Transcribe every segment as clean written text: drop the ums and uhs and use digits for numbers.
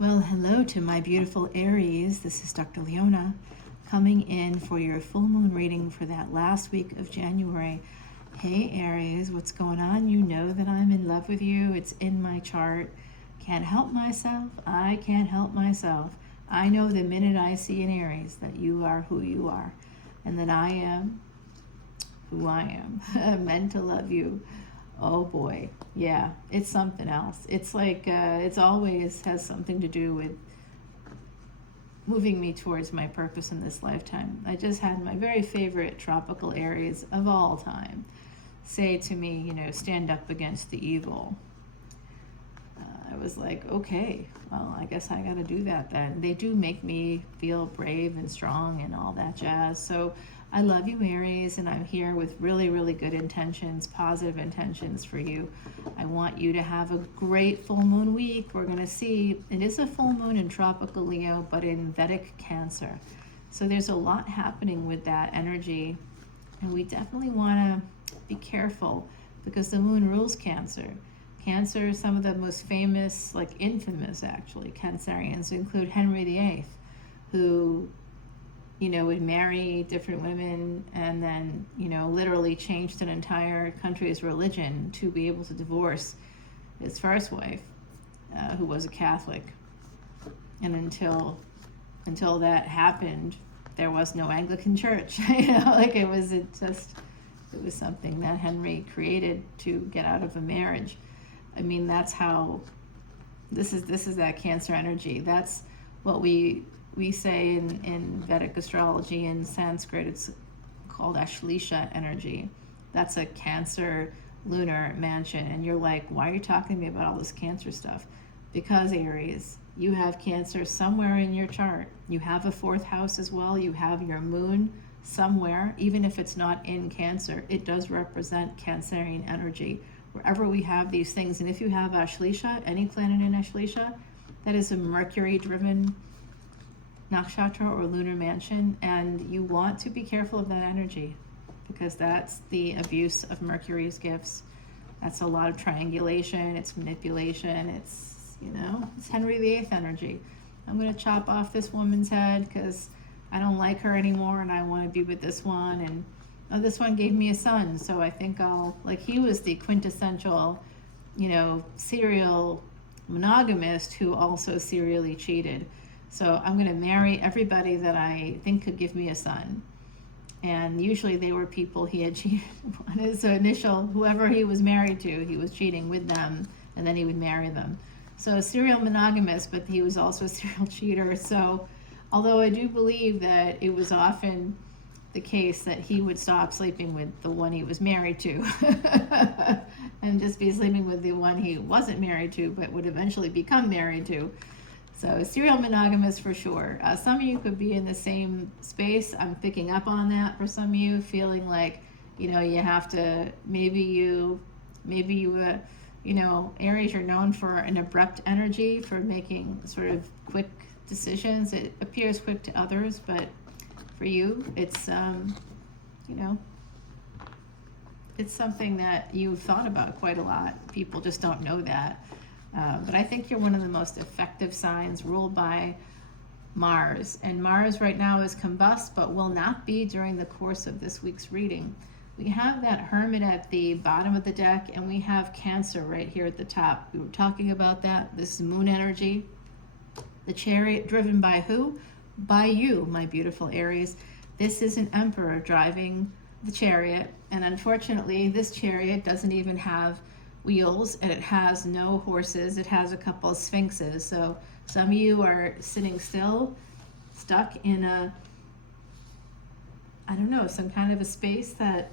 Well, hello to my beautiful Aries. This is Dr. Leona coming in for your full moon reading for that last week of January. Hey Aries, what's going on? You know that I'm in love with you. It's in my chart. Can't help myself. I can't help myself. I know the minute I see an Aries that you are who you are and that I am who I am. Meant to love you. Oh boy, yeah, it's something else. It's like it's always has something to do with moving me towards my purpose in this lifetime. I just had my very favorite tropical Aries of all time say to me, stand up against the evil. I was like, okay, well, I guess I got to do that then. They do make me feel brave and strong and all that jazz. So I love you, Aries, and I'm here with really, really good intentions, positive intentions for you. I want you to have a great full moon week. We're going to see, it is a full moon in tropical Leo, but in Vedic Cancer. So there's a lot happening with that energy, and we definitely want to be careful because the moon rules Cancer. Cancer, some of the most famous, like infamous actually, Cancerians include Henry VIII, who, would marry different women and then, literally changed an entire country's religion to be able to divorce his first wife, who was a Catholic. And until that happened, there was no Anglican church. It was something that Henry created to get out of a marriage. I mean, that's how, this is that Cancer energy. That's what we say in Vedic Astrology. In Sanskrit, it's called Ashleisha energy. That's a Cancer lunar mansion. And you're like, why are you talking to me about all this Cancer stuff? Because Aries, you have Cancer somewhere in your chart. You have a fourth house as well. You have your moon somewhere. Even if it's not in Cancer, it does represent Cancerian energy. Wherever we have these things, and if you have Ashleisha, any planet in Ashleisha, that is a Mercury-driven nakshatra or lunar mansion, and you want to be careful of that energy because that's the abuse of Mercury's gifts. That's a lot of triangulation, it's manipulation, it's Henry VIII energy. I'm going to chop off this woman's head because I don't like her anymore and I want to be with this one, and this one gave me a son, so I think he was the quintessential, serial monogamist who also serially cheated. So I'm going to marry everybody that I think could give me a son. And usually they were people he had cheated on his initial, whoever he was married to, he was cheating with them, and then he would marry them. So a serial monogamist, but he was also a serial cheater. So although I do believe that it was often the case that he would stop sleeping with the one he was married to and just be sleeping with the one he wasn't married to but would eventually become married to. So serial monogamous for sure. Some of you could be in the same space. I'm picking up on that for some of you, feeling like, you have to, Aries, you're known for an abrupt energy, for making sort of quick decisions. It appears quick to others, but for you, it's, it's something that you've thought about quite a lot. People just don't know that. But I think you're one of the most effective signs ruled by Mars. And Mars right now is combust, but will not be during the course of this week's reading. We have that Hermit at the bottom of the deck, and we have Cancer right here at the top. We were talking about that. This is moon energy. The Chariot driven by who? By you, my beautiful Aries. This is an emperor driving the chariot, and unfortunately this chariot doesn't even have wheels, and it has no horses. It has a couple of sphinxes. So some of you are sitting still, stuck in some kind of a space that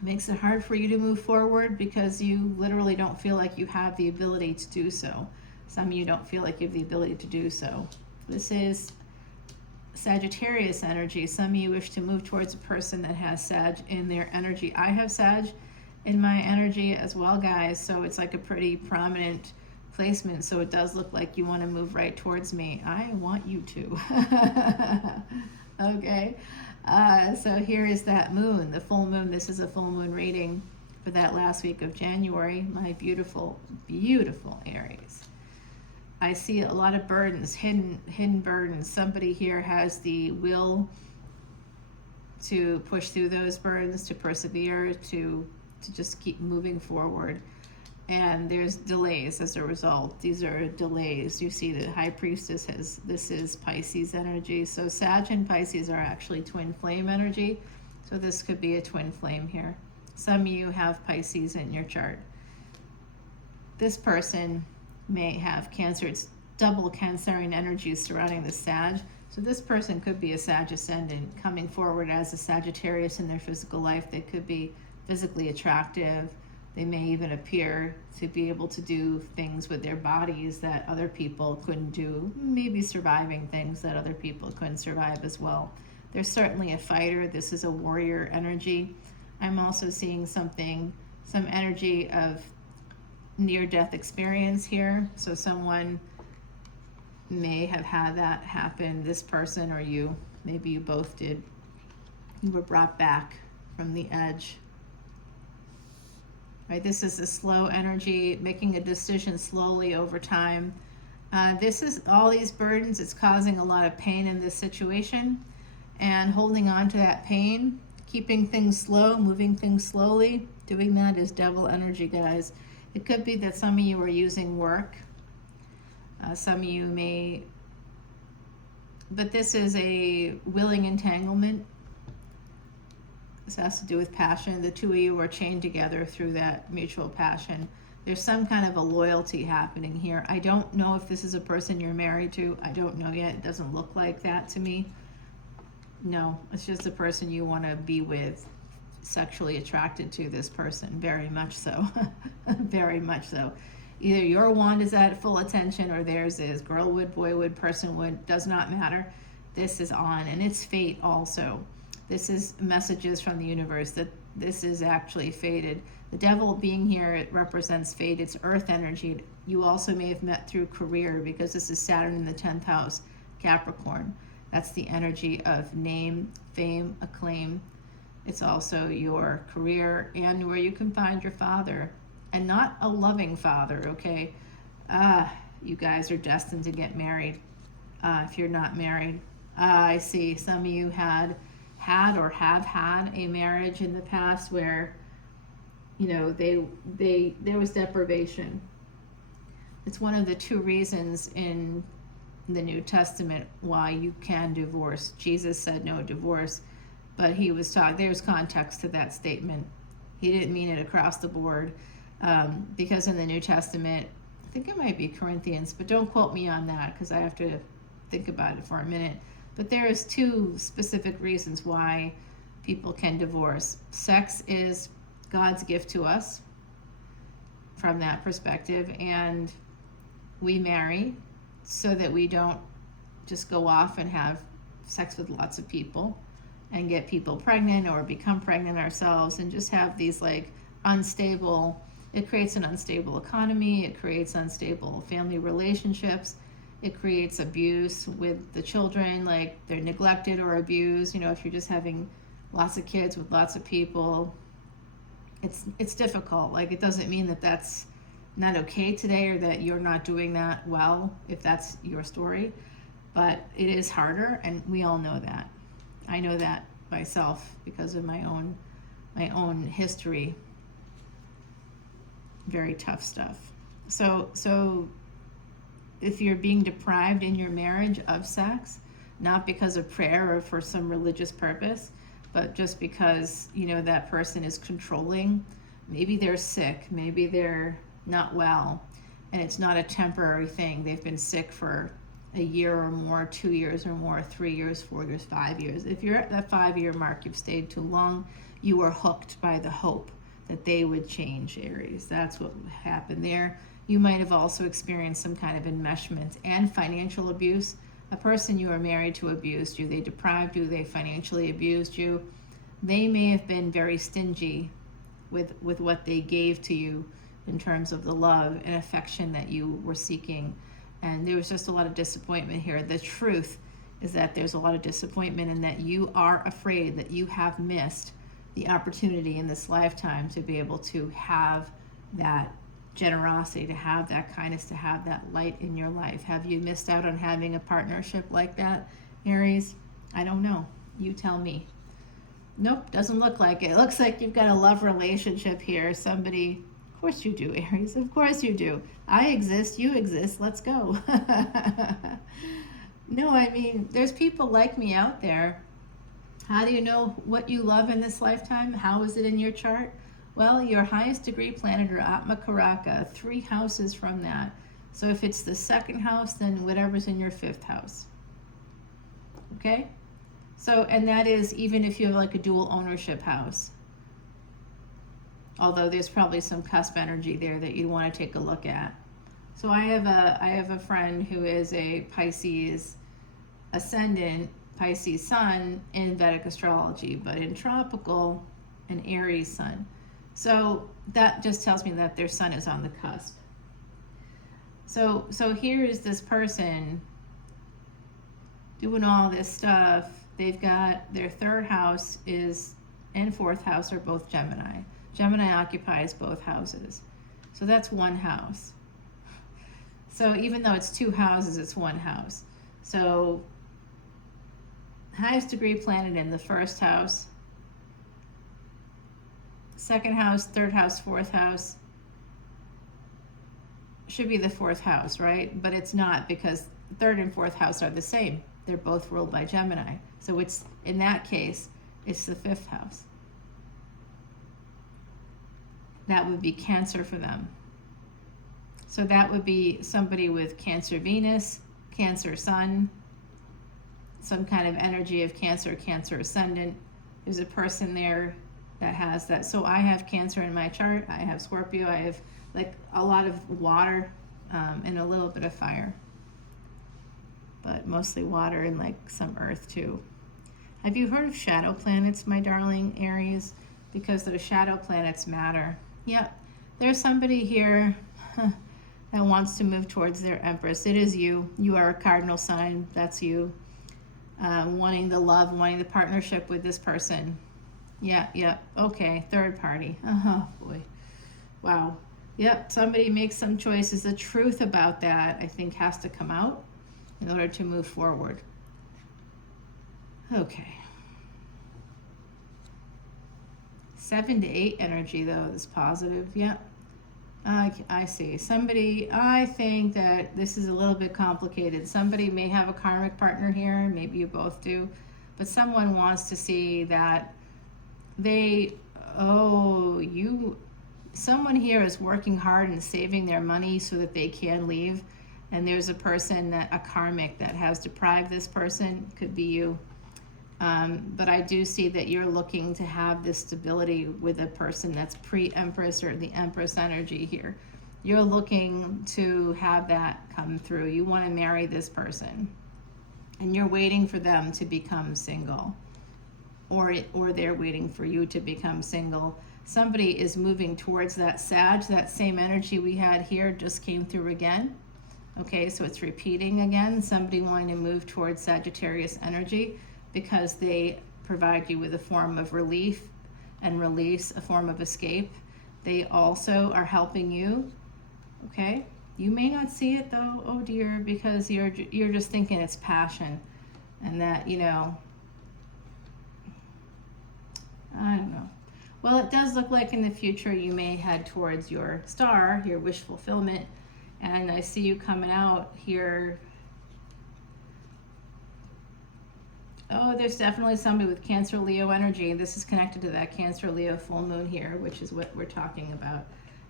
makes it hard for you to move forward because you literally don't feel like you have the ability to do so. Some of you don't feel like you have the ability to do so. This is Sagittarius energy. Some of you wish to move towards a person that has Sag in their energy. I have Sag in my energy as well, guys, so it's like a pretty prominent placement, so it does look like you want to move right towards me. I want you to. Okay, so here is that moon, the full moon. This is a full moon reading for that last week of January, my beautiful, beautiful Aries. I see a lot of burdens, hidden burdens. Somebody here has the will to push through those burdens, to persevere, to just keep moving forward. And there's delays as a result. These are delays. You see the High Priestess this is Pisces energy. So Sag and Pisces are actually twin flame energy. So this could be a twin flame here. Some of you have Pisces in your chart. This person may have Cancer. It's double Cancerian energies surrounding the Sag. So this person could be a Sag ascendant coming forward as a Sagittarius in their physical life. They could be physically attractive. They may even appear to be able to do things with their bodies that other people couldn't do, maybe surviving things that other people couldn't survive as well. They're certainly a fighter. This is a warrior energy. I'm also seeing some energy of near-death experience here. So someone may have had that happen, this person or you. Maybe you both did. You were brought back from the edge. Right, this is a slow energy, making a decision slowly over time. This is all these burdens. It's causing a lot of pain in this situation, and holding on to that pain, keeping things slow, moving things slowly. Doing that is devil energy, guys. It could be that some of you are using work. Some of you may, but this is a willing entanglement. This has to do with passion. The two of you are chained together through that mutual passion. There's some kind of a loyalty happening here. I don't know if this is a person you're married to. I don't know yet. It doesn't look like that to me. No, it's just a person you want to be with, sexually attracted to this person. Very much so. Very much so. Either your wand is at full attention or theirs is. Girl would, boy would, person would, does not matter. This is on, and it's fate also. This is messages from the universe that this is actually fated. The devil being here, it represents fate. It's earth energy. You also may have met through career, because this is Saturn in the 10th house, Capricorn. That's the energy of name, fame, acclaim. It's also your career and where you can find your father. And not a loving father, okay? You guys are destined to get married if you're not married. I see some of you had or have had a marriage in the past where, you know, there was deprivation. It's one of the two reasons in the New Testament why you can divorce. Jesus said no divorce, but he was taught, there's context to that statement. He didn't mean it across the board, because in the New Testament, I think it might be Corinthians, but don't quote me on that because I have to think about it for a minute. But there is two specific reasons why people can divorce. Sex is God's gift to us from that perspective, and we marry so that we don't just go off and have sex with lots of people and get people pregnant or become pregnant ourselves and just have these like unstable, it creates an unstable economy, it creates unstable family relationships. It creates abuse with the children, like they're neglected or abused. You know, if you're just having lots of kids with lots of people, it's difficult. Like, it doesn't mean that that's not okay today or that you're not doing that well, if that's your story. But it is harder, and we all know that. I know that myself because of my own history. Very tough stuff. So if you're being deprived in your marriage of sex, not because of prayer or for some religious purpose, but just because, you know, that person is controlling, maybe they're sick, maybe they're not well, and it's not a temporary thing. They've been sick for a year or more, 2 years or more, 3 years, 4 years, 5 years. If you're at that 5-year mark, you've stayed too long, you are hooked by the hope that they would change, Aries. That's what happened there. You might have also experienced some kind of enmeshment and financial abuse. A person you are married to abused you. They deprived you. They financially abused you. They may have been very stingy with what they gave to you in terms of the love and affection that you were seeking. And there was just a lot of disappointment here. The truth is that there's a lot of disappointment and that you are afraid that you have missed the opportunity in this lifetime to be able to have that generosity, to have that kindness, to have that light in your life. Have you missed out on having a partnership like that, Aries? I don't know. You tell me. Nope, doesn't look like it. It looks like you've got a love relationship here. Somebody, of course you do, Aries. Of course you do. I exist, you exist. Let's go. No, I mean, there's people like me out there. How do you know what you love in this lifetime? How is it in your chart? Well, your highest degree planet, or Atma Karaka, 3 houses from that. So if it's the 2nd house, then whatever's in your 5th house. Okay? So, and that is even if you have like a dual ownership house. Although there's probably some cusp energy there that you want to take a look at. So I have a friend who is a Pisces Ascendant, Pisces Sun in Vedic Astrology, but in tropical, an Aries Sun. So that just tells me that their Sun is on the cusp. So here is this person doing all this stuff. They've got their 3rd house is and 4th house are both Gemini. Gemini occupies both houses. So that's 1 house. So even though it's 2 houses, it's 1 house. So highest degree planet in the 1st house, 2nd house, 3rd house, 4th house. Should be the 4th house, right? But it's not, because 3rd and 4th house are the same. They're both ruled by Gemini. So it's, in that case, it's the 5th house. That would be Cancer for them. So that would be somebody with Cancer Venus, Cancer Sun, some kind of energy of Cancer, Cancer Ascendant. There's a person there that has that. So I have Cancer in my chart. I have Scorpio. I have like a lot of water and a little bit of fire. But mostly water and like some earth too. Have you heard of shadow planets, my darling Aries? Because those shadow planets matter. Yep, there's somebody here that wants to move towards their Empress. It is you. You are a cardinal sign. That's you. Wanting the love, wanting the partnership with this person. Yeah. Okay, 3rd party. Oh boy. Wow. Yep, somebody makes some choices. The truth about that, I think, has to come out in order to move forward. Okay. 7 to 8 energy, though, is positive. Yeah. I see. Somebody, I think that this is a little bit complicated. Somebody may have a karmic partner here. Maybe you both do. But someone wants to see that someone here is working hard and saving their money so that they can leave. And there's a person, a karmic, that has deprived this person. Could be you. But I do see that you're looking to have this stability with a person that's pre-Empress or the Empress energy here. You're looking to have that come through. You want to marry this person. And you're waiting for them to become single. Or they're waiting for you to become single. Somebody is moving towards that Sag. That same energy we had here just came through again. Okay, so it's repeating again. Somebody wanting to move towards Sagittarius energy, because they provide you with a form of relief and release, a form of escape. They also are helping you, okay? You may not see it though, oh dear, because you're just thinking it's passion and that, I don't know. Well, it does look like in the future you may head towards your star, your wish fulfillment, and I see you coming out here. Oh, there's definitely somebody with Cancer Leo energy. This is connected to that Cancer Leo full moon here, which is what we're talking about.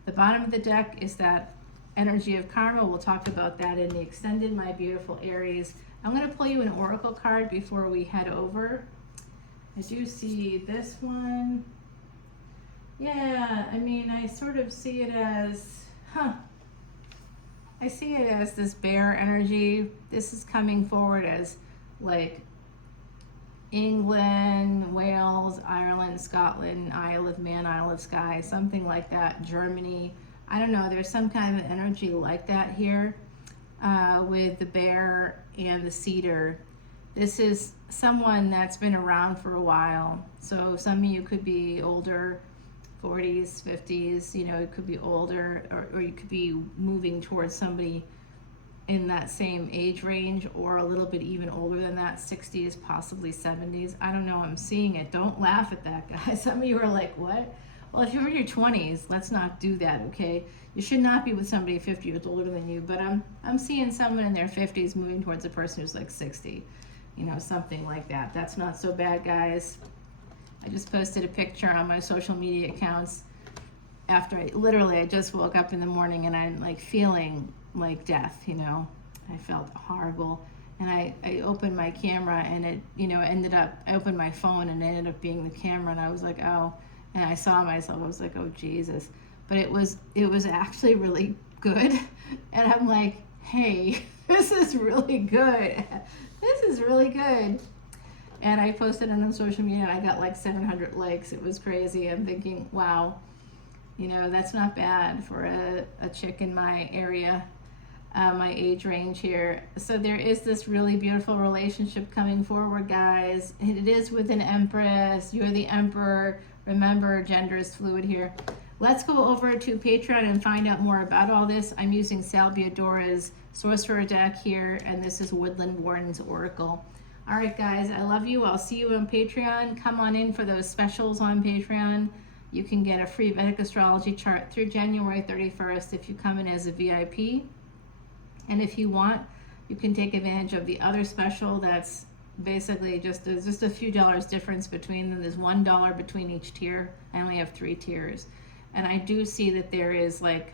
The bottom of the deck is that energy of karma. We'll talk about that in the extended, my beautiful Aries. I'm going to pull you an oracle card before we head over. I do see this one. Yeah, I mean, I sort of see it as, I see it as this bear energy. This is coming forward as like England, Wales, Ireland, Scotland, Isle of Man, Isle of Skye, something like that, Germany. I don't know, there's some kind of energy like that here with the bear and the cedar. This is someone that's been around for a while. So some of you could be older, 40s, 50s, you know, it could be older, or you could be moving towards somebody in that same age range, or a little bit even older than that, 60s, possibly 70s. I don't know, I'm seeing it. Don't laugh at that, guys. Some of you are like, what? Well, if you're in your 20s, let's not do that, okay? You should not be with somebody 50 years older than you, but I'm seeing someone in their 50s moving towards a person who's like 60, you know, something like that. That's not so bad, guys. I just posted a picture on my social media accounts after I just woke up in the morning, and I'm like feeling like death, you know. I felt horrible, and I opened my camera, and it, you know, I opened my phone, and it ended up being the camera, and I was like, oh, and I saw myself, I was like, oh Jesus. But it was actually really good, and I'm like, hey, this is really good. This is really good. And I posted it on social media, and I got like 700 likes. It was crazy. I'm thinking, wow, you know, that's not bad for a chick in my area, my age range here. So there is this really beautiful relationship coming forward, guys. It is with an Empress. You're the Emperor. Remember, gender is fluid here. Let's go over to Patreon and find out more about all this. I'm using Salvia Dora's Sorcerer deck here, and this is Woodland Warden's Oracle. All right, guys, I love you. I'll see you on Patreon. Come on in for those specials on Patreon. You can get a free Vedic Astrology chart through January 31st if you come in as a VIP. And if you want, you can take advantage of the other special that's basically there's just a few dollars difference between them. There's $1 between each tier. I only have 3 tiers. And I do see that there is like,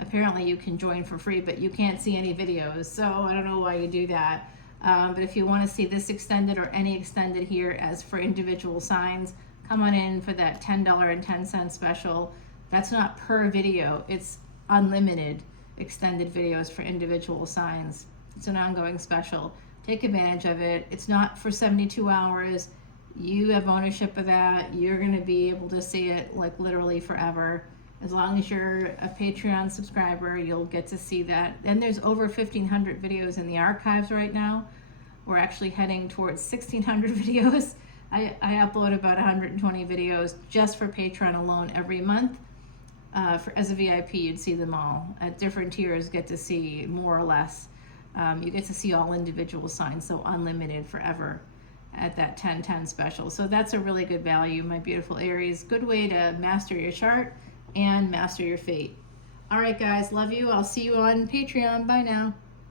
apparently you can join for free, but you can't see any videos. So I don't know why you do that. But if you want to see this extended or any extended here as for individual signs, come on in for that $10.10 special. That's not per video. It's unlimited extended videos for individual signs. It's an ongoing special. Take advantage of it. It's not for 72 hours. You have ownership of that. You're going to be able to see it like literally forever. As long as you're a Patreon subscriber, you'll get to see that. And there's over 1,500 videos in the archives right now. We're actually heading towards 1,600 videos. I upload about 120 videos just for Patreon alone every month. As a VIP, you'd see them all. At different tiers, get to see more or less. You get to see all individual signs, so unlimited forever at that 10/10 special. So that's a really good value, my beautiful Aries. Good way to master your chart and master your fate. All right, guys, love you. I'll see you on Patreon. Bye now.